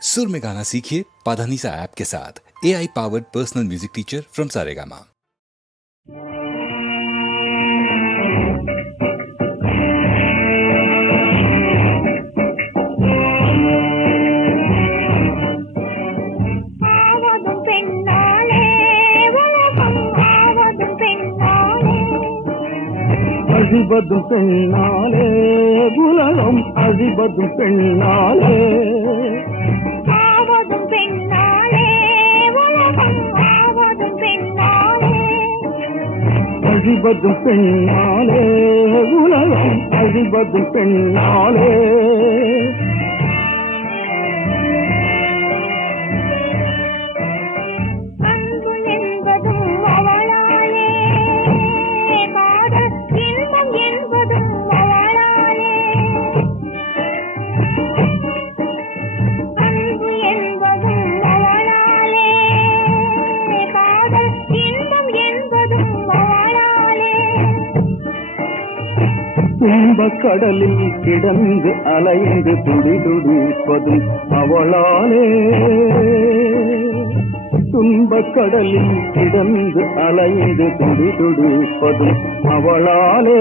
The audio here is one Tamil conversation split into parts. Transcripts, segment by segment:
सुर में गाना सीखिए पाधानीसा ऐप के साथ। AI powered personal music teacher from Saregama. அழிவதும் பெண்ணாலே உலகம் அழிவதும் பெண்ணாலே ஆவதும் பெண்ணாலே உலகம் ஆவதும் பெண்ணாலே அழிவதும் பெண்ணாலே உலகம் அழிவதும் பெண்ணாலே அன்பு என்பதும் அவளாலே காதல் இன்பம் என்பதும் அவளாலே அன்பு என்பதும் அவளாலே காதல் இன்பம் என்பதும் அவளாலே துன்பக் கடலில் கிடந்து அலைந்து துடிதுடிப்பதும் அவளாலே துன்பக் கடலில் கிடந்து அலைந்து துடிதுடிப்பதும் அவளாலே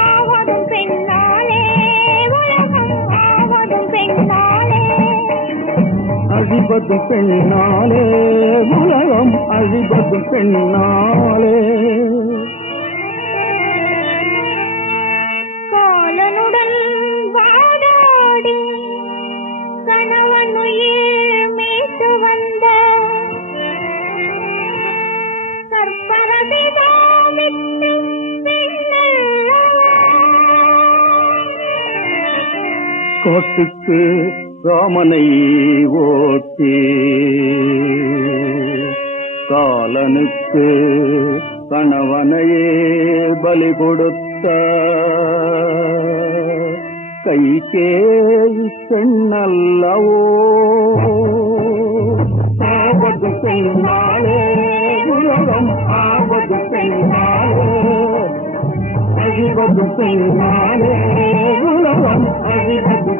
ஆவதும் பெண்ணாலே உலகம் ஆவதும் பெண்ணாலே அழிவதும் பெண்ணாலே உலகம் அழிவதும் பெண்ணாலே காலனுடன் வாதாடி கணவன் உயிர் மீட்டு வந்த கற்பரசிதாமித்து பெண்ணல்லவா காட்டுக்கு ராமனை ஓட்டி காலனுக்கு கணவனையே பலி கொடுத்த கைகேயி பெண்ணல்லவோ ஆவது பெண்ணாலே உலகம் ஆவது பெண்ணாலே அழிவது பெண்ணாலே உலகம் அழிவது